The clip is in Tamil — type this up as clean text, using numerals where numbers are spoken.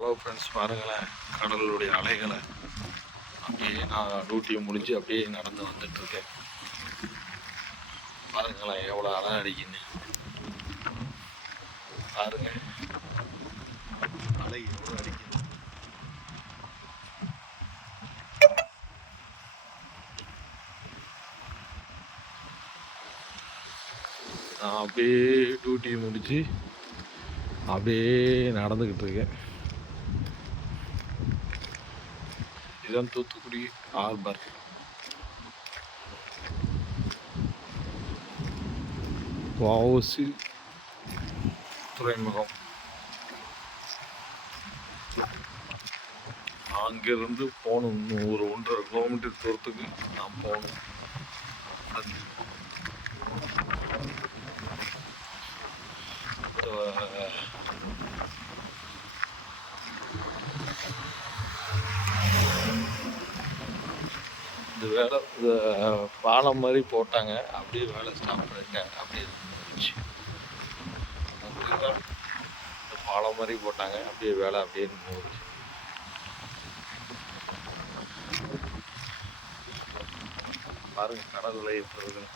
ஹலோ ஃப்ரெண்ட்ஸ், பாருங்களேன் கடலுடைய அலைகளை. அப்படியே நான் டியூட்டியை முடிஞ்சு அப்படியே நடந்து வந்துட்டுருக்கேன். பாருங்களேன் எவ்வளோ அலை அடிக்குன்னு. பாருங்க அலை எவ்வளோ அடிக்குது. நான் அப்படியே டியூட்டியை முடிச்சு அப்படியே நடந்துக்கிட்டு இருக்கேன். இதுதான் தூத்துக்குடி ஹார்பர். வஉசி துறைமுகம். அங்கிருந்து போகணும், ஒரு 1.5 கிலோமீட்டர் தூரத்துக்கு நான் போகணும். இந்த வேலை பாலம் மாதிரி போட்டாங்க, அப்படியே வேலை ஸ்டாப் பண்ணிட்டேன். அப்படியே இருந்துச்சு. இந்த பாலம் மாதிரி போட்டாங்க, அப்படியே வேலை அப்படியே போகுது. பாருங்க கடற்கரை எப்படி இருக்குன்னு.